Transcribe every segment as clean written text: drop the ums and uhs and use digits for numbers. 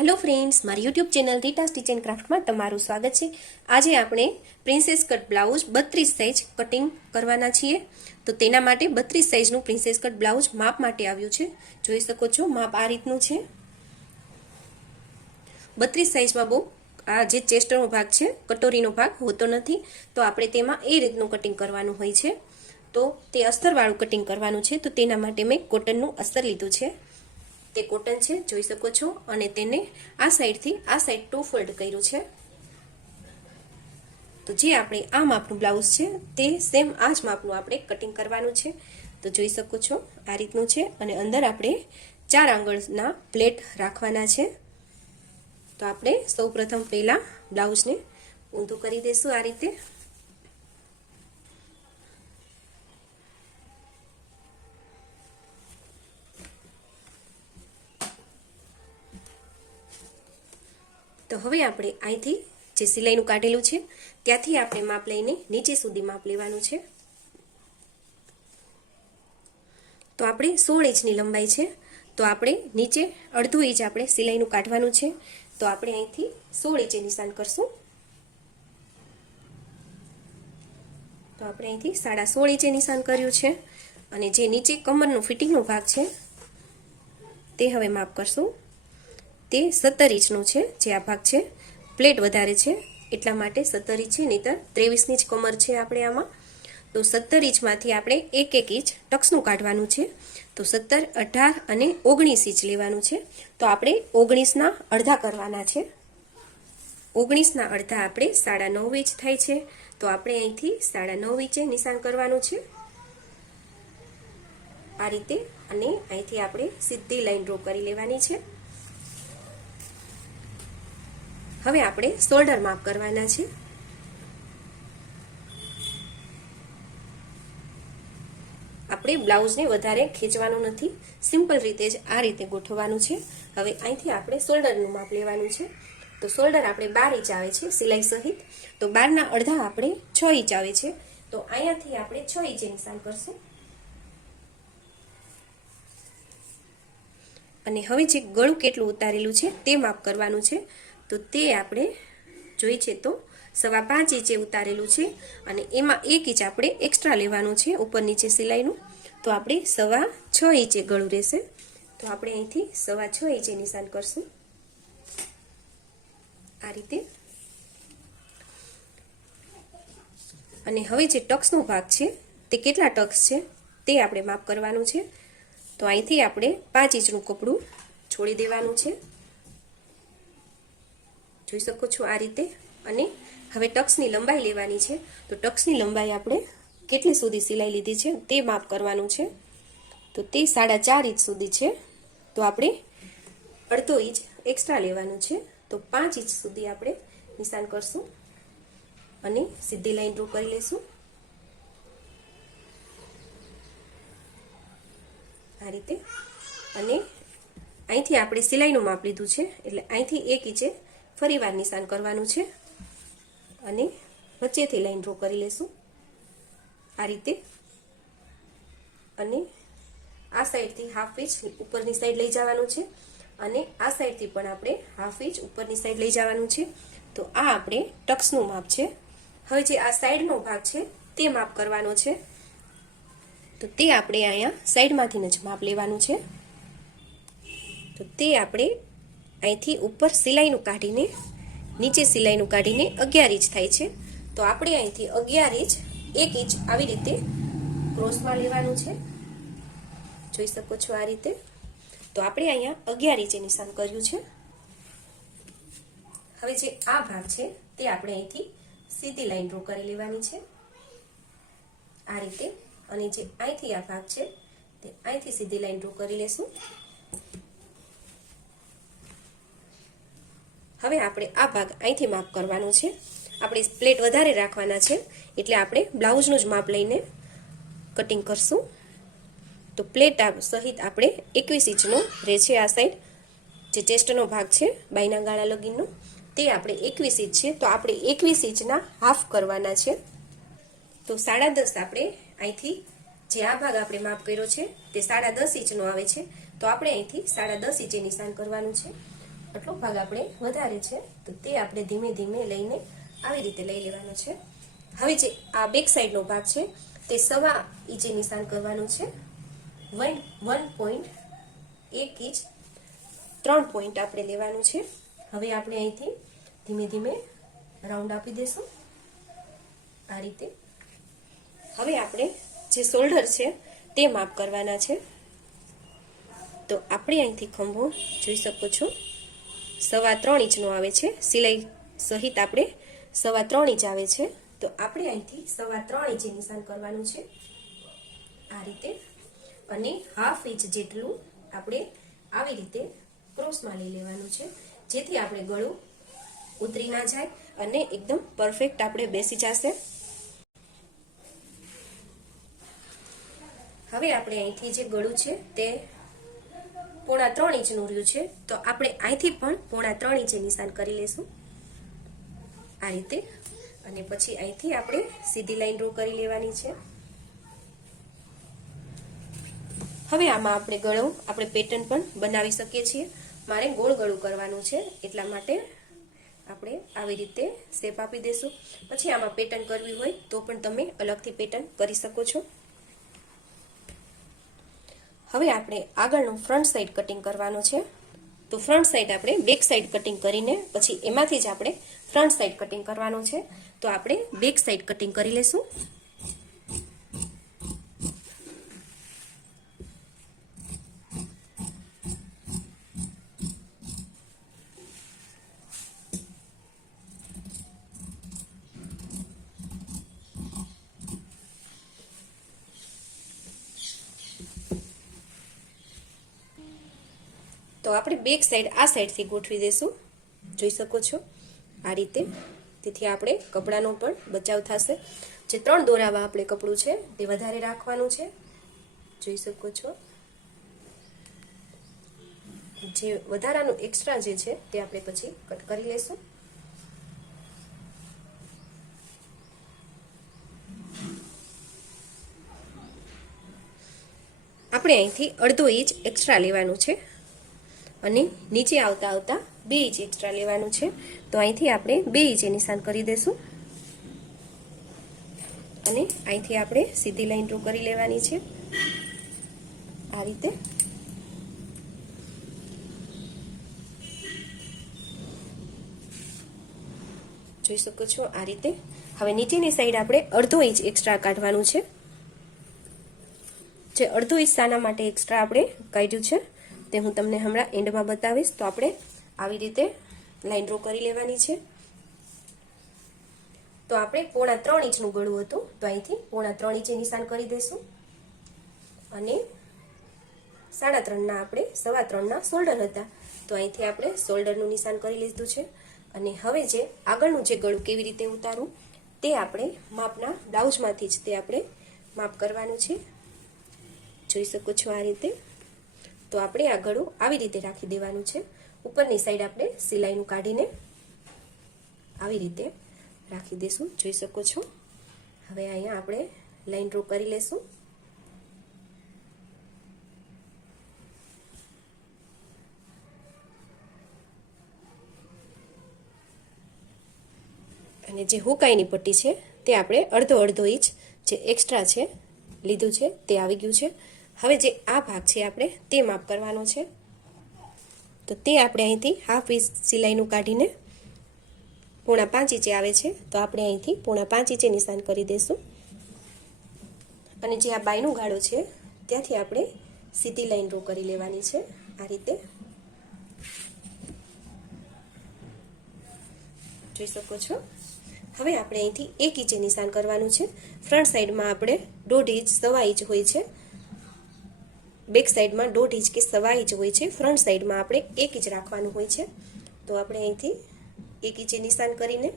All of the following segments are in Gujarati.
हेलो फ्रेंड्स, मारी YouTube channel Rita stitch and craft में तमारुं स्वागत है। आज आपणे princess cut blouse 32 size cutting करवाना छीए। तो तेना माटे 32 साइजनुं प्रिंसेस कट ब्लाउज माप माटे आव्युं छे। जोई शको छो माप आ रीतनुं छे। 32 साइज में बहु आ जे चेस्टनो भाग छे कटोरीनो भाग होतो नथी, तो आपणे तेमां ए रीतनुं कटिंग करवानुं होय छे। तो ते अस्तरवाळुं कटिंग करवानुं छे। तो तेना माटे मैं कॉटननुं अस्तर लीधुं छे। ते कॉटन छे, जोई शको छो। अने तेने आ साइड थी आ साइड टू फोल्ड कर्युं छे। तो जे आपणे आ मापनुं ब्लाउज छे ते सेम आज मापनुं आपणे कटिंग करवानुं छे। तो जोई शको छो आ रीतनुं छे। अने अंदर आपणे 4 आंगळना प्लेट राखवाना छे। तो आपणे सौप्रथम पहेला ब्लाउजने ऊंधું કરી દેશું आ रीते। तो हवे आपणे અહીંથી જે સિલાઈનું કાઢેલું છે ત્યાંથી આપણે માપ લઈને નીચે સુધી માપ લેવાનું છે। તો આપણે 16 ઇંચની લંબાઈ છે, તો આપણે નીચે અડધું ઇંચ આપણે સિલાઈનું કાઢવાનું છે। તો આપણે અહીંથી 16 ઇંચે નિશાન કરશું। તો આપણે અહીંથી 16.5 ઇંચે નિશાન કર્યું છે। અને જે નીચે કમરનો ફિટિંગનો ભાગ છે તે હવે માપ કરશું। તે 17 ઇંચનું છે। જે આ ભાગ છે પ્લેટ વધારે છે એટલા માટે 17 ઇંચ છે, નહીતર 23ની જ કમર છે આપણે આમાં। તો 17 ઇંચમાંથી આપણે 1-1 ઇંચ ટક્સનું કાઢવાનું છે। તો 17, 18 અને 19 ઇંચ લેવાનું છે। તો આપણે 19ના અડધા કરવાના છે। 19ના અડધા આપણે 9.5 ઇંચ થાય છે। તો આપણે અહીંથી 9.5 ઇંચે નિશાન કરવાનું છે આ રીતે। અને અહીંથી આપણે સીધી લાઈન ડ્રો કરી લેવાની છે। હવે આપણે શોલ્ડર માપ કરવાના છે। આપણે બ્લાઉઝને વધારે ખેંચવાનું નથી, સિમ્પલ રીતે જ આ રીતે ગોઠવવાનું છે। હવે અહીંથી આપણે શોલ્ડરનું માપ લેવાનું છે। તો શોલ્ડર આપણે 12 ઇંચ આવે છે સિલાઈ સહિત। તો 12ના અડધા આપણે 6 ઇંચ આવે છે। તો અહીંયાથી આપણે 6 ઇંચે નિશાન કરશું। અને હવે જે ગળું કેટલું ઉતારેલું છે તે માપ કરવાનું છે। તો તે આપણે જોઈ છે તો 5.25 ઇંચે ઉતારેલું છે। અને એમાં 1 ઇંચ આપણે એક્સ્ટ્રા લેવાનું છે ઉપર નીચે સિલાઈનું। તો આપણે 6.25 ઇંચે ગળું રહેશે। તો આપણે અહીંથી 6.25 ઇંચે નિશાન કરશું આ રીતે। અને હવે જે ટક્સનો ભાગ છે તે કેટલા ટક્સ છે તે આપણે માપ કરવાનું છે। તો અહીંથી આપણે 5 ઇંચનું કપડું છોડી દેવાનું છે, જોઈ શકો છો આ રીતે। અને હવે ટક્સની લંબાઈ લેવાની છે। તો ટક્સની લંબાઈ આપણે કેટલી સુધી સિલાઈ લીધી છે તે માપ કરવાનું છે। તો તે 4.5 ઇંચ સુધી છે। તો આપણે અડધો ઇંચ એક્સ્ટ્રા લેવાનું છે। તો 5 ઇંચ સુધી આપણે નિશાન કરશું અને સીધી લાઈન ડ્રો કરી લેશું આ રીતે। અને અહીંથી આપણે સિલાઈનું માપ લીધું છે એટલે અહીંથી 1 ઇંચે ફરીવાર નિશાન કરવાનું છે અને વચ્ચેથી લાઈન ડ્રો કરી લેશું આ રીતે। અને આ સાઈડથી હાફ ઇંચ ઉપરની સાઈડ લઈ જવાનું છે અને આ સાઈડથી પણ આપણે હાફ ઇંચ ઉપરની સાઈડ લઈ જવાનું છે। તો આ આપણે ટક્સનું માપ છે। હવે જે આ સાઈડનો ભાગ છે તે માપ કરવાનો છે। તો તે આપણે અહીંયા સાઈડમાંથી જ માપ લેવાનું છે। તો તે આપણે અહીંથી ઉપર સિલાઈનું કાઢીને નીચે સિલાઈનું કાઢીને 11 ઇંચ થાય છે। તો આપણે અહીંથી 11 ઇંચ 1 ઇંચ આવી રીતે ક્રોસમાં લેવાનું છે, જોઈ શકો છો આ રીતે। તો આપણે અહીંયા 11 ઇંચે નિશાન કર્યું છે। હવે જે આ ભાગ છે તે આપણે અહીંથી સીધી લાઈન ડ્રો કરી લેવાની છે આ રીતે। અને જે અહીંથી આ ભાગ છે તે અહીંથી સીધી લાઈન ડ્રો કરી લેશું। હવે આપણે આ ભાગ અહીંથી માપ કરવાનો છે। આપણે પ્લેટ વધારે રાખવાના છે એટલે આપણે બ્લાઉઝનું જ માપ લઈને કટિંગ કરશું। તો પ્લેટ સહિત આપણે 21 ઇંચનો રહે છે આ સાઈડ, જે ચેસ્ટનો ભાગ છે બાયના ગાળા લગીનનો તે આપણે 21 ઇંચ છે। તો આપણે 21 ઇંચના હાફ કરવાના છે। તો 10.5 આપણે અહીંથી જે આ ભાગ આપણે માપ કર્યો છે તે 10.5 ઇંચનો આવે છે। તો આપણે અહીંથી 10.5 ઇંચે નિશાન કરવાનું છે। આટલો ભાગ આપણે વધારે છે, તો તે આપણે ધીમે ધીમે લઈને આવી રીતે લઈ લેવાનો છે. હવે જે આ બેક સાઈડનો ભાગ છે તે 1.25 ઇંચે નિશાન કરવાનું છે. 1.1 ઇંચ 3 પોઈન્ટ આપણે લેવાનું છે. હવે આપણે અહીંથી ધીમે ધીમે રાઉન્ડ આપી દેશું આ રીતે. હવે આપણે જે શોલ્ડર છે તે માપ કરવાના છે. તો આપણે અહીંથી ખંભો જોઈ શકો છો 3.25 ઇંચનો આવે છે. સિલાઈ સહિત આપણે 3.25 ઇંચ આવે છે. તો આપણે અહીંથી 3.25 ઇંચે નિશાન કરવાનું છે આ રીતે. અને 1/2 ઇંચ જેટલું આપણે આવી રીતે ક્રોસમાં લઈ લેવાનું છે, જેથી આપણે ગળું ઉતરી ના જાય અને એકદમ પરફેક્ટ આપણે બેસી જશે. હવે આપણે અહીંથી જે ગળું છે તે 3.25 ઇંચનું રહ્યું છે, તો આપણે અહીંથી પણ 3.25 ઇંચે નિશાન કરી લેશું આ રીતે. અને પછી અહીંથી આપણે સીધી લાઈન ડ્રો કરી લેવાની છે. હવે આમાં આપણે ગળું આપણે પેટર્ન પણ બનાવી શકીએ છીએ. મારે ગોળ ગળું કરવાનું છે એટલા માટે આપણે આવી રીતે શેપ આપી દેશું. પછી આમાં પેટર્ન કરવી હોય તો પણ તમે અલગથી પેટર્ન કરી શકો છો. હવે આપણે આગળનું ફ્રન્ટ સાઈડ કટિંગ કરવાનું છે. તો ફ્રન્ટ સાઈડ આપણે બેક સાઈડ કટિંગ કરીને પછી એમાંથી જ આપણે ફ્રન્ટ સાઈડ કટિંગ કરવાનું છે. તો આપણે બેક સાઈડ કટિંગ કરી લેશું. તો આપણે બેક સાઈડ આ સાઈડથી ગોઠવી દેશું, જોઈ શકો છો આ રીતે. તેથી આપણે કપડાનો પણ બચાવ થશે. જે 3 દોરાવા આપણે કપડું છે તે વધારે રાખવાનું છે, જોઈ શકો છો. જે વધારાનું એક્સ્ટ્રા જે છે તે આપણે પછી કટ કરી લેશું. આપણે અહીંથી 1/2 ઇંચ એક્સ્ટ્રા લેવાનું છે અને નીચે આવતા 2 ઇંચ એક્સ્ટ્રા લેવાનું છે. તો અહીંથી આપણે 2 ઇંચે નિશાન કરી દેશું અને અહીંથી આપણે સીધી લાઈન ડ્રો કરી લેવાની છે આ રીતે. જોઈ શકો છો આ રીતે. હવે નીચેની સાઈડ આપણે 1/2 ઇંચ એક્સ્ટ્રા કાઢવાનું છે. જે 1/2 ઇંચ શાના માટે એક્સ્ટ્રા આપણે કાઢ્યું છે તે હું તમને હમણાં એન્ડમાં બતાવીશ. તો આપણે આવી રીતે લાઈન ડ્રો કરી લેવાની છે. તો આપણે 3.25 ઇંચનું ગળું હતું, તો અહીંથી 3.25 ઇંચે નિશાન કરી દઈશું અને 3.5 આપણે 3.25 શોલ્ડર હતા, તો અહીંથી આપણે શોલ્ડરનું નિશાન કરી લીધું છે. અને હવે જે આગળનું જે ગળું કેવી રીતે ઉતારવું તે આપણે માપના બ્લાઉઝમાંથી જ તે આપણે માપ કરવાનું છે, જોઈ શકો છો આ રીતે. તો આપણે આ ગળું આવી રીતે રાખી દેવાનું છે. ઉપરની સાઈડ આપણે સિલાઈનું કાઢીને આવી રીતે રાખી દેશું, જોઈ શકો છો. હવે અહીંયા આપણે લાઈન ડ્રો કરી લેશું. અને જે હુકાઈની પટ્ટી છે તે આપણે 1/2 ઇંચ જે એક્સ્ટ્રા છે લીધું છે તે આવી ગયું છે. હવે જે આ ભાગ છે આપણે તે માપ કરવાનો છે. તો તે આપણે અહીંથી 1/2 ઇંચ સિલાઈનું કાઢીને 4.5 ઇંચે આવે છે, તો આપણે અહીંથી 4.5 ઇંચે નિશાન કરી દઈશું. અને જે આ બાયનું ગાળો છે ત્યાંથી આપણે સીધી લાઈન ડ્રો કરી લેવાની છે આ રીતે, જોઈ શકો છો. હવે આપણે અહીંથી 1 ઇંચે નિશાન કરવાનું છે. ફ્રન્ટ સાઈડમાં આપણે 1.5 ઇંચ 1.25 ઇંચ હોય છે, બેક સાઈડમાં 1.5 ઇંચ કે 1.25 ઇંચ હોય છે, ફ્રન્ટ સાઈડમાં આપણે 1 ઇંચ રાખવાનું હોય છે. તો આપણે અહીંથી 1 ઇંચે નિશાન કરીને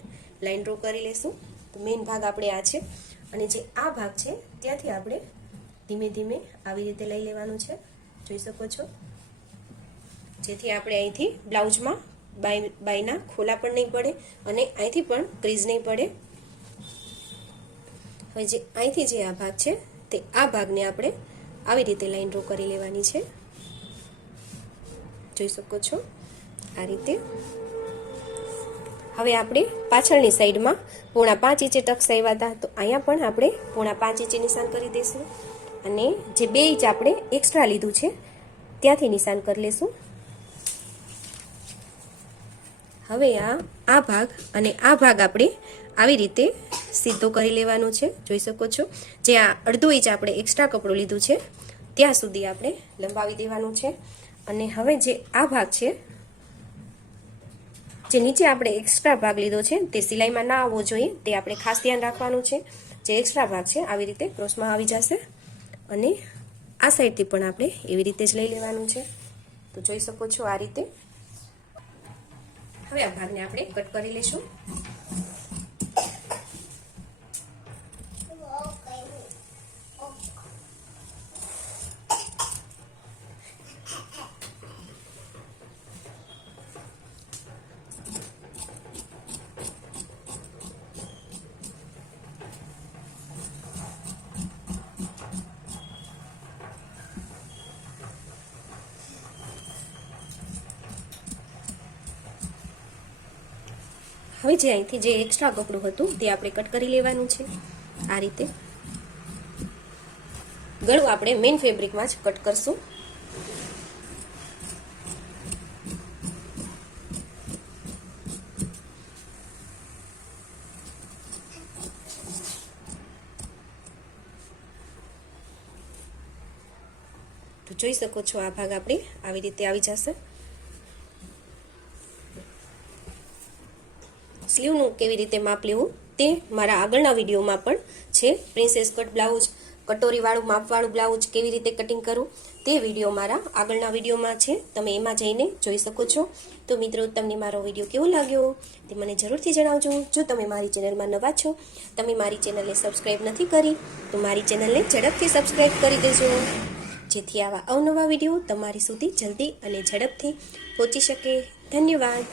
લાઈન ડ્રો કરી લેશું. તો મેઇન ભાગ આપણે આ છે અને જે આ ભાગ છે ત્યાંથી આપણે ધીમે ધીમે આવી રીતે લઈ લેવાનું છે, જોઈ શકો છો. જેથી આપણે અહીંથી બ્લાઉઝમાં બાયના ખોલા પણ નહીં પડે અને અહીંથી પણ ક્રીઝ નહીં પડે. હવે જે અહીંથી જે આ ભાગ છે તે આ ભાગને આપણે આવી રીતે લાઈન ડ્રો કરી લેવાની છે, જોઈ શકો છો આ રીતે. હવે આપણે પાછળની સાઈડમાં 4.5 ઇંચે ટક્સ આવ્યા હતા, તો અહીંયા પણ આપણે 4.5 ઇંચે નિશાન કરી દઈશું. અને જે 2 ઇંચ આપણે એક્સ્ટ્રા લીધું છે ત્યાંથી નિશાન કરી લેશું. હવે આ ભાગ અને આ ભાગ આપણે આવી રીતે સીધો કરી લેવાનું છે. જોઈ શકો છો, જે આ 1/2 ઇંચ આપણે એક્સ્ટ્રા કપડું લીધું છે ત્યાં સુધી આપણે લંબાવી દેવાનું છે. અને હવે જે આ ભાગ છે, જે નીચે આપણે એક્સ્ટ્રા ભાગ લીધો છે તે સિલાઈમાં ના આવવો જોઈએ, તે આપણે ખાસ ધ્યાન રાખવાનું છે. જે એક્સ્ટ્રા ભાગ છે આવી રીતે ક્રોસમાં આવી જશે. અને આ સાઈડથી પણ આપણે એવી રીતે જ લઈ લેવાનું છે. તો જોઈ શકો છો આ રીતે. હવે આ ભાગને આપણે કટ કરી લઈશું. હવે જે અહીંથી જે એક્સ્ટ્રા કપડું હતું તે આપણે કટ કરી લેવાનું છે. આ રીતે ગળું આપણે મેઇન ફેબ્રિકમાં જ કટ કરશું. તો જોઈ શકો છો આ ભાગ આપણે આવી રીતે આવી જશે. સ્લીવનું કેવી રીતે માપ લેવું તે મારા આગળના વિડીયોમાં પણ છે. પ્રિન્સેસ કટ બ્લાઉઝ, કટોરીવાળું માપવાળું બ્લાઉઝ કેવી રીતે કટિંગ કરવું તે વિડીયો મારા આગળના વિડીયોમાં છે, તમે એમાં જઈને જોઈ શકો છો. તો મિત્રો, તમને મારો વિડીયો કેવો લાગ્યો તે મને જરૂરથી જણાવજો. જો તમે મારી ચેનલમાં નવા છો, તમે મારી ચેનલને સબસ્ક્રાઈબ નથી કરી, તો મારી ચેનલને ઝડપથી સબસ્ક્રાઈબ કરી દેજો, જેથી આવા અવનવા વિડીયો તમારી સુધી જલ્દી અને ઝડપથી પહોંચી શકે. ધન્યવાદ.